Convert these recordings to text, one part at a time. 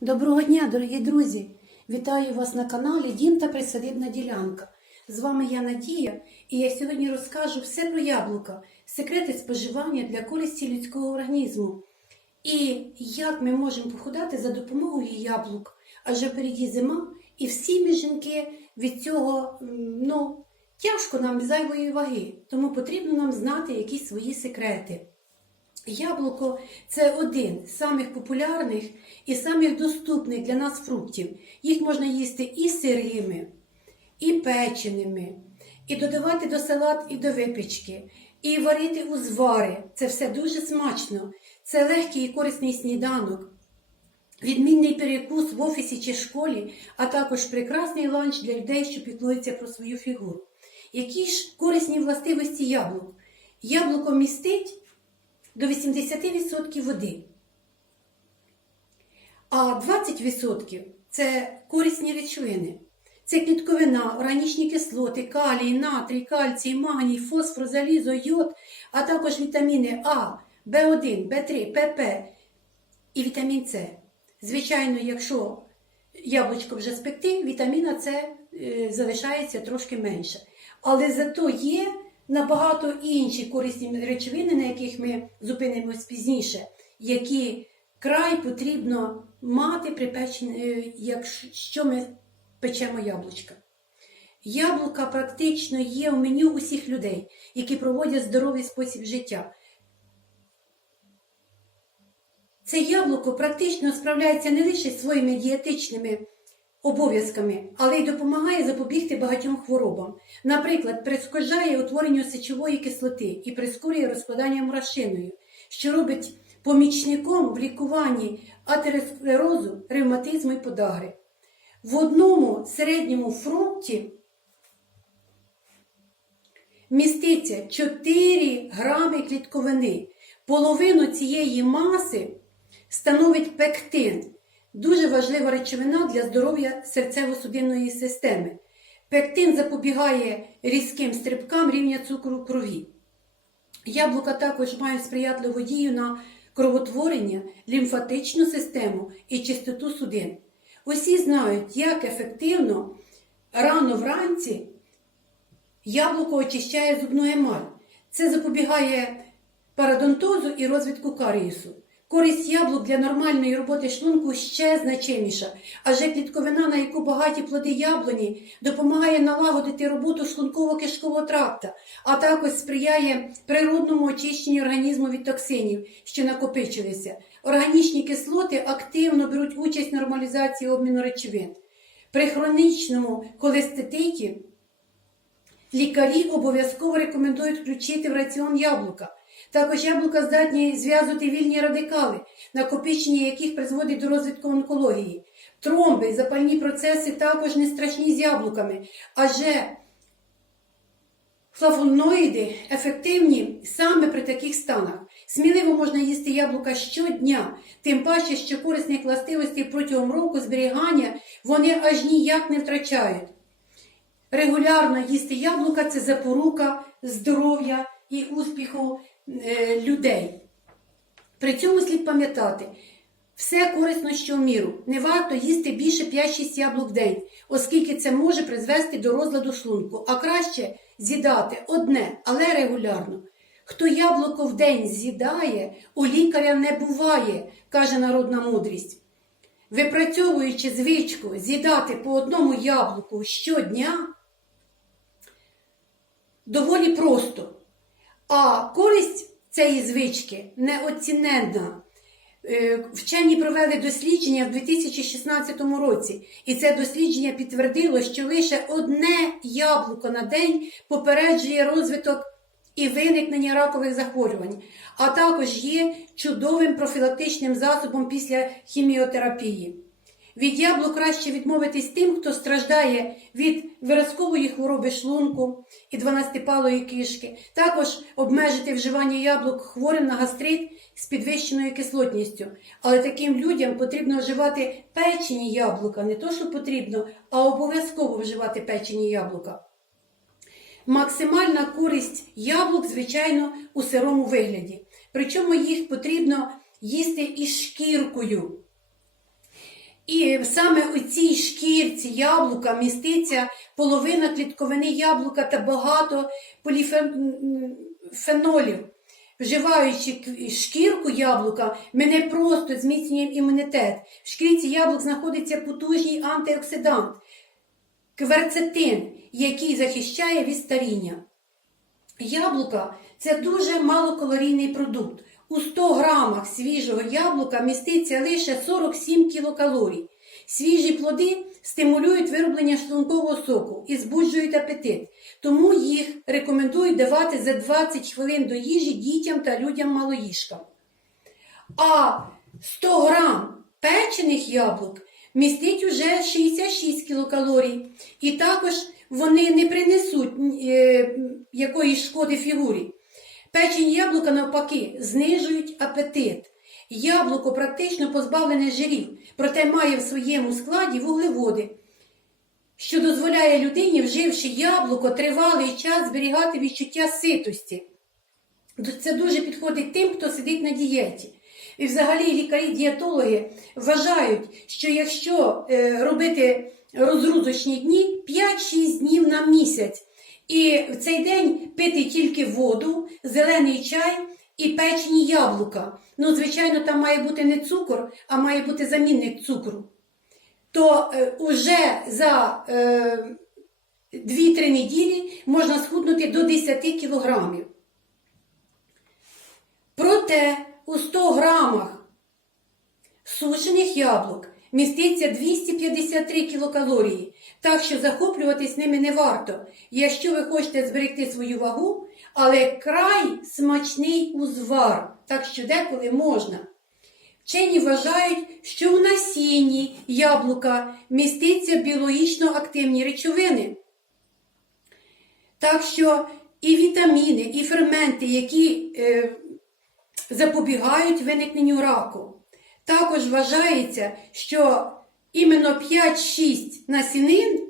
Доброго дня, дорогі друзі! Вітаю вас на каналі Дім та Присадибна ділянка. З вами я Надія, і я сьогодні розкажу все про яблука, секрети споживання для користі людського організму. І як ми можемо похудати за допомогою яблук, адже впереді зима, і всі ми жінки від цього ну, тяжко нам зайвої ваги, тому потрібно нам знати якісь свої секрети. Яблуко це один з самих популярних і самих доступних для нас фруктів. Їх можна їсти і сирими, і печеними, і додавати до салат і до випічки, і варити у звари. Це все дуже смачно. Це легкий і корисний сніданок. Відмінний перекус в офісі чи школі, а також прекрасний ланч для людей, що піклуються про свою фігуру. Які ж корисні властивості яблук? Яблуко містить до 80% води. А 20% це корисні речовини. Це клітковина, органічні кислоти, калій, натрій, кальцій, магній, фосфор, залізо, йод, а також вітаміни А, В1, В3, ПП і вітамін С. Звичайно, якщо яблучко вже спекти, вітаміна С е, залишається трошки менше. Але зато є набагато інші корисні речовини, на яких ми зупинимось пізніше, які край потрібно мати при печенні, якщо ми печемо яблучка. Яблука практично є в меню усіх людей, які проводять здоровий спосіб життя. Це яблуко практично справляється не лише своїми дієтичними обов'язками, але й допомагає запобігти багатьом хворобам. Наприклад, перешкоджає утворенню сечової кислоти і прискорює розкладання мурашиною, що робить помічником в лікуванні атеросклерозу, ревматизму і подагри. В одному середньому фрукті міститься 4 грами клітковини. Половину цієї маси становить пектин. Дуже важлива речовина для здоров'я серцево-судинної системи. Пектин запобігає різким стрибкам рівня цукру в крові. Яблука також мають сприятливу дію на кровотворення, лімфатичну систему і чистоту судин. Усі знають, як ефективно рано вранці яблуко очищає зубну емаль. Це запобігає парадонтозу і розвитку карієсу. Користь яблук для нормальної роботи шлунку ще значиміша, адже клітковина, на яку багаті плоди яблуні, допомагає налагодити роботу шлунково-кишкового тракта, а також сприяє природному очищенню організму від токсинів, що накопичилися. Органічні кислоти активно беруть участь в нормалізації обміну речовин. При хронічному холестетиті лікарі обов'язково рекомендують включити в раціон яблука. Також яблука здатні зв'язувати вільні радикали, накопичення яких призводить до розвитку онкології. Тромби, запальні процеси також не страшні з яблуками, адже флавоноїди ефективні саме при таких станах. Сміливо можна їсти яблука щодня, тим паче, що корисних властивостей протягом року зберігання вони аж ніяк не втрачають. Регулярно їсти яблука це запорука здоров'я і успіху людей. При цьому слід пам'ятати, все корисно, що в міру. Не варто їсти більше 5-6 яблук в день, оскільки це може призвести до розладу шлунку, а краще з'їдати одне, але регулярно. Хто яблуко в день з'їдає, у лікаря не буває, каже народна мудрість. Випрацьовуючи звичку з'їдати по одному яблуку щодня, доволі просто. А користь цієї звички неоціненна. Е, Вчені провели дослідження в 2016 році, і це дослідження підтвердило, що лише одне яблуко на день попереджує розвиток і виникнення ракових захворювань, а також є чудовим профілактичним засобом після хіміотерапії. Від яблук краще відмовитись тим, хто страждає від виразкової хвороби шлунку і 12-палої кишки. Також обмежити вживання яблук хворим на гастрит з підвищеною кислотністю. Але таким людям потрібно вживати печені яблука, не то, що потрібно, а обов'язково вживати печені яблука. Максимальна користь яблук, звичайно, у сирому вигляді. Причому їх потрібно їсти із шкіркою. І саме у цій шкірці яблука міститься половина клітковини яблука та багато поліфенолів. Вживаючи шкірку яблука, ми не просто зміцнюємо імунітет. В шкірці яблук знаходиться потужний антиоксидант кверцетин, який захищає від старіння. Яблука це дуже малокалорійний продукт. У 100 грамах свіжого яблука міститься лише 47 кілокалорій. Свіжі плоди стимулюють вироблення шлункового соку і збуджують апетит, тому їх рекомендують давати за 20 хвилин до їжі дітям та людям малоїжкам. А 100 грам печених яблук містить уже 66 кілокалорій. І також вони не принесуть е, якоїсь шкоди фігурі. Печені яблука, навпаки, знижують апетит. Яблуко практично позбавлене жирів, проте має в своєму складі вуглеводи, що дозволяє людині, вживши яблуко, тривалий час зберігати відчуття ситості. Це дуже підходить тим, хто сидить на дієті. І взагалі лікарі-дієтологи вважають, що якщо е, робити розгрузочні дні 5-6 днів на місяць, і в цей день пити тільки воду, зелений чай і печені яблука. Ну, звичайно, там має бути не цукор, а має бути замінник цукру. То е, уже за е, 2-3 неділі можна схуднути до 10 кілограмів. Проте у 100 грамах сушених яблук міститься 253 кілокалорії, так що захоплюватись ними не варто, якщо ви хочете зберегти свою вагу, але край смачний узвар, так що деколи можна. Вчені вважають, що в насінні яблука міститься біологічно активні речовини. Так що і вітаміни, і ферменти, які е, запобігають виникненню раку. Також вважається, що іменно 5-6 насінин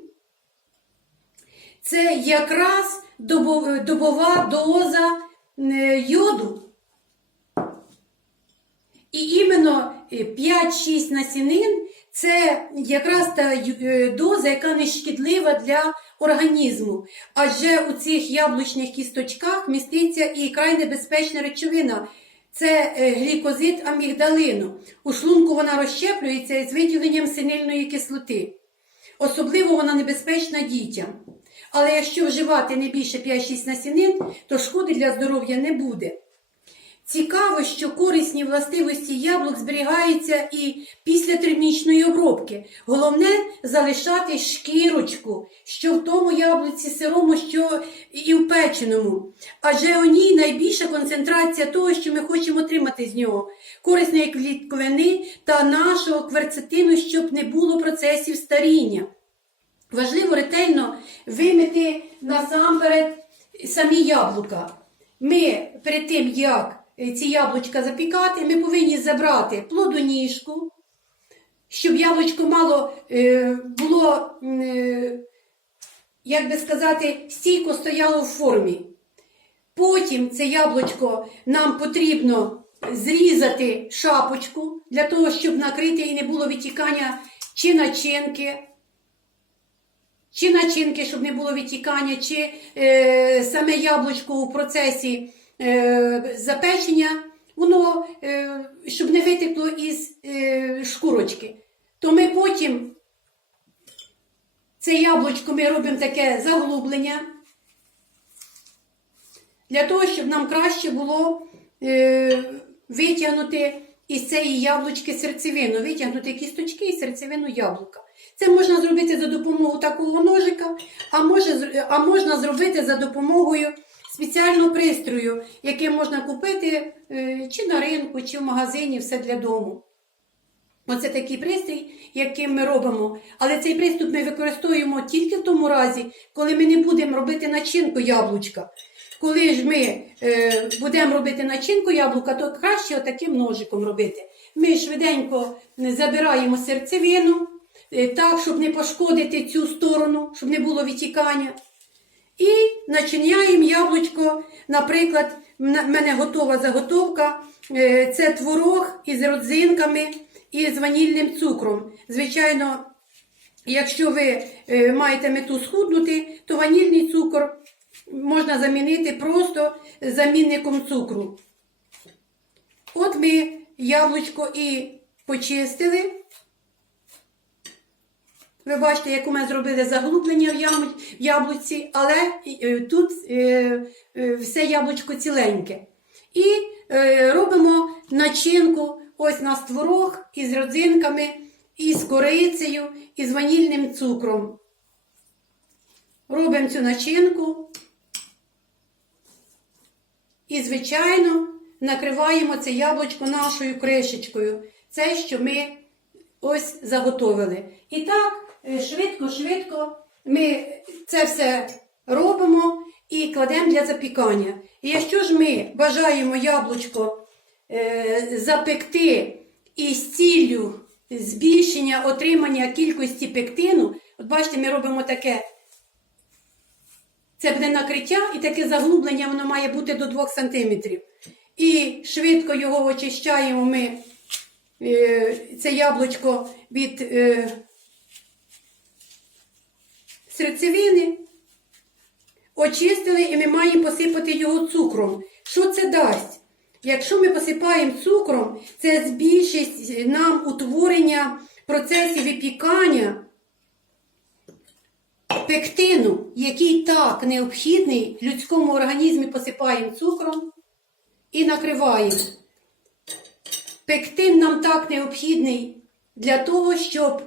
це якраз добова доза е, йоду. І іменно е, 5-6 насінин це якраз та е, доза, яка не шкідлива для організму. Адже у цих яблучних кісточках міститься і край небезпечна речовина. Це е, глікозид амігдалину. У шлунку вона розщеплюється із виділенням синильної кислоти. Особливо вона небезпечна дітям. Але якщо вживати не більше 5-6 насінин, то шкоди для здоров'я не буде. Цікаво, що корисні властивості яблук зберігаються і після термічної обробки. Головне залишати шкірочку, що в тому яблуці сирому, що і в печеному. Адже у ній найбільша концентрація того, що ми хочемо отримати з нього, корисної клітковини та нашого кверцетину, щоб не було процесів старіння. Важливо ретельно вимити насамперед самі яблука. Ми перед тим, як ці яблучка запікати, ми повинні забрати плодоніжку, щоб яблучко мало е, було, е, як би сказати, стійко стояло в формі. Потім це яблучко нам потрібно зрізати шапочку для того, щоб накрити і не було витікання чи начинки, чи начинки, щоб не було витікання, чи е, саме яблучко у процесі е, запечення, воно, е, щоб не витекло із е, шкурочки. То ми потім це яблучко ми робимо таке заглублення, для того, щоб нам краще було е, витягнути із цієї яблучки серцевину, витягнути кісточки і серцевину яблука. Це можна зробити за допомогою такого ножика, а, може, а можна зробити за допомогою спеціального пристрою, який можна купити е, чи на ринку, чи в магазині, все для дому. Оце такий пристрій, яким ми робимо. Але цей приступ ми використовуємо тільки в тому разі, коли ми не будемо робити начинку яблучка. Коли ж ми е, будемо робити начинку яблука, то краще отаким ножиком робити. Ми швиденько забираємо серцевину, е, так, щоб не пошкодити цю сторону, щоб не було відтікання. І начиняємо яблучко. Наприклад, в мене готова заготовка. Е, Це творог із родзинками із ванільним цукром. Звичайно, якщо ви е, маєте мету схуднути, то ванільний цукор можна замінити просто замінником цукру. От ми яблучко і почистили. Ви бачите, як ми зробили заглублення в яблуці, але е, тут е, е, все яблучко ціленьке. І робимо начинку ось на творог із родзинками, із корицею, із ванільним цукром. Робимо цю начинку. І, звичайно, накриваємо це яблучко нашою кришечкою. Це, що ми ось заготовили. І так, швидко-швидко ми це все робимо і кладемо для запікання. І якщо ж ми бажаємо яблучко е, запекти із ціллю збільшення отримання кількості пектину, от бачите, ми робимо таке. Це буде накриття і таке заглублення воно має бути до 2 см. І швидко його очищаємо ми, е, це яблучко від е, серцевини. Очистили і ми маємо посипати його цукром. Що це дасть? Якщо ми посипаємо цукром, це збільшить нам утворення процесів випікання пектину, який так необхідний людському організмі посипаємо цукром і накриваємо. Пектин нам так необхідний для того, щоб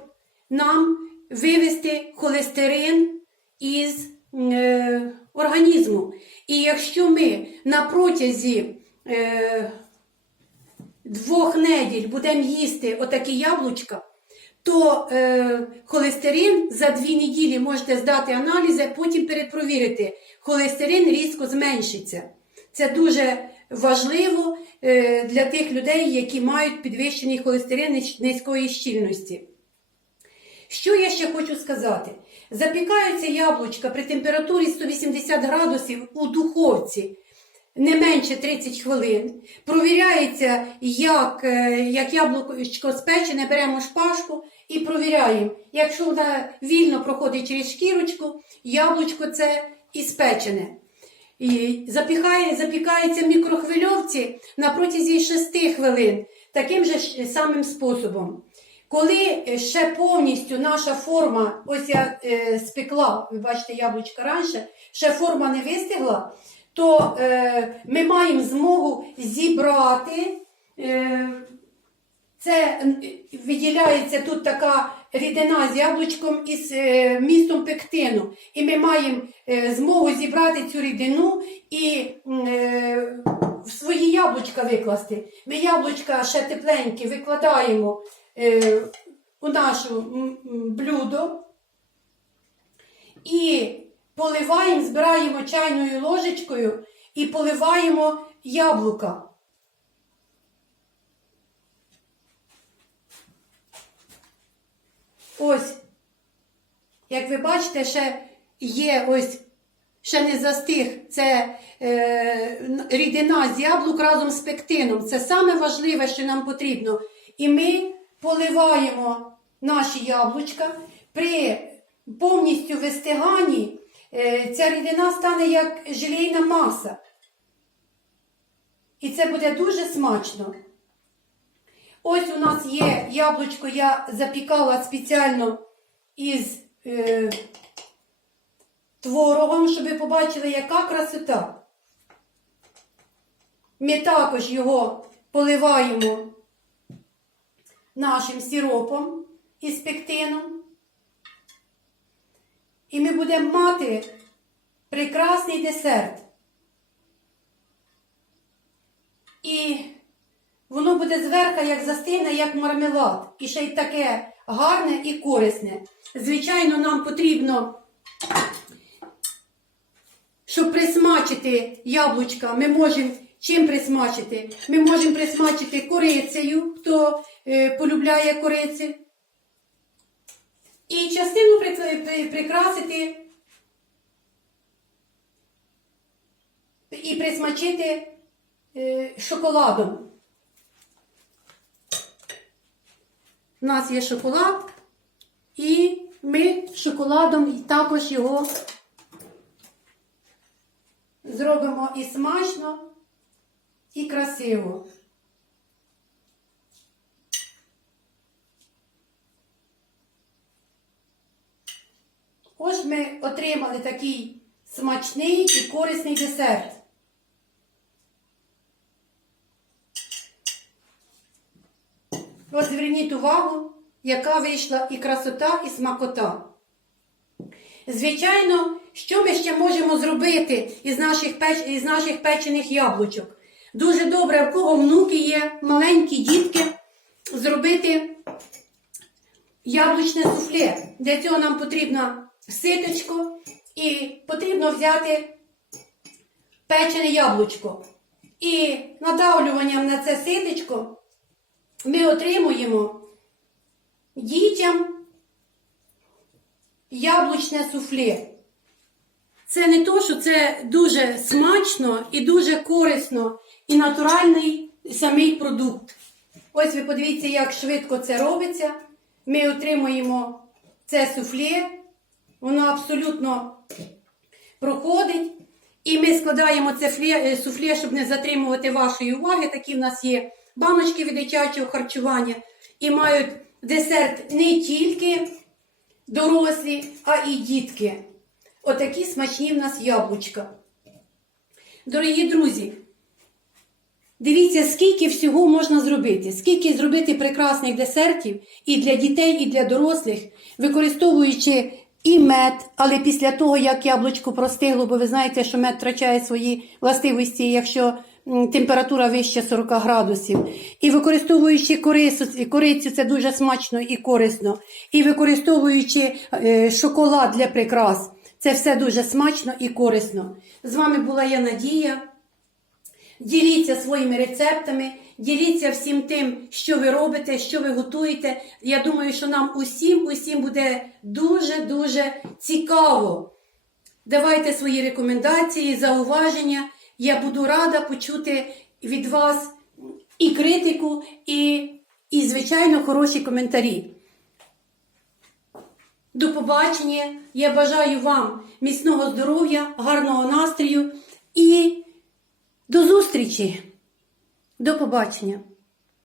нам вивести холестерин із е, організму. І якщо ми на протязі е, двох неділь будемо їсти отакі яблучка, то е, холестерин за дві неділі можете здати аналізи, потім перепровірити. Холестерин різко зменшиться. Це дуже важливо е, для тих людей, які мають підвищений холестерин низької щільності. Що я ще хочу сказати? Запікаються яблучка при температурі 180 градусів у духовці не менше 30 хвилин. Провіряється, як, е, як яблучко спечене, беремо шпажку і провіряємо. Якщо вона вільно проходить через шкірочку, яблучко це і спечене. І запікає, запікається в мікрохвильовці на протязі 6 хвилин, таким же самим способом. Коли е, ще повністю наша форма, ось я е, спекла, ви бачите, яблучка раніше, ще форма не вистигла, то е, ми маємо змогу зібрати. Е, це виділяється тут така рідина з яблучком із е, містом пектину. І ми маємо е, змогу зібрати цю рідину і е, в свої яблучка викласти. Ми яблучка ще тепленькі викладаємо е, у нашу м, м, блюдо і поливаємо, збираємо чайною ложечкою і поливаємо яблука. Ось, як ви бачите, ще є ось, ще не застиг. Це е, рідина з яблук разом з пектином. Це саме важливе, що нам потрібно. І ми поливаємо наші яблучка. При повністю вистиганні е, ця рідина стане як желейна маса. І це буде дуже смачно. Ось у нас є яблучко, я запікала спеціально із е, творогом, щоб ви побачили, яка красота. Ми також його поливаємо нашим сиропом із пектином. І ми будемо мати прекрасний десерт. І воно буде зверху як застигне, як мармелад. І ще й таке гарне і корисне. Звичайно, нам потрібно, щоб присмачити яблучка, ми можемо чим присмачити? Ми можемо присмачити корицею, хто е, полюбляє кориці. І частину при- при- прикрасити і присмачити е, шоколадом. У нас є шоколад, і ми шоколадом також його зробимо і смачно, і красиво. Ось ми отримали такий смачний і корисний десерт. От зверніть увагу, яка вийшла і красота, і смакота. Звичайно, що ми ще можемо зробити із наших, печ... із наших печених яблучок? Дуже добре, в кого внуки є, маленькі дітки, зробити яблучне суфле. Для цього нам потрібно ситочко і потрібно взяти печене яблучко. І надавлюванням на це ситочко ми отримуємо дітям яблучне суфле. Це не то, що це дуже смачно і дуже корисно і натуральний самий продукт. Ось ви подивіться, як швидко це робиться. Ми отримуємо це суфле, воно абсолютно проходить. І ми складаємо це е, суфле, щоб не затримувати вашої уваги. Такі в нас є баночки від дитячого харчування і мають десерт не тільки дорослі, а і дітки. Отакі смачні в нас яблучка. Дорогі друзі, дивіться, скільки всього можна зробити, скільки зробити прекрасних десертів і для дітей, і для дорослих, використовуючи і мед, але після того, як яблучко простигло, бо ви знаєте, що мед втрачає свої властивості, якщо температура вище 40 градусів. І використовуючи корису, корицю, це дуже смачно і корисно. І використовуючи е, шоколад для прикрас, це все дуже смачно і корисно. З вами була я Надія. Діліться своїми рецептами, діліться всім тим, що ви робите, що ви готуєте. Я думаю, що нам усім, усім буде дуже-дуже цікаво. Давайте свої рекомендації, зауваження. Я буду рада почути від вас і критику, і, і звичайно, хороші коментарі. До побачення. Я бажаю вам міцного здоров'я, гарного настрою і до зустрічі. До побачення.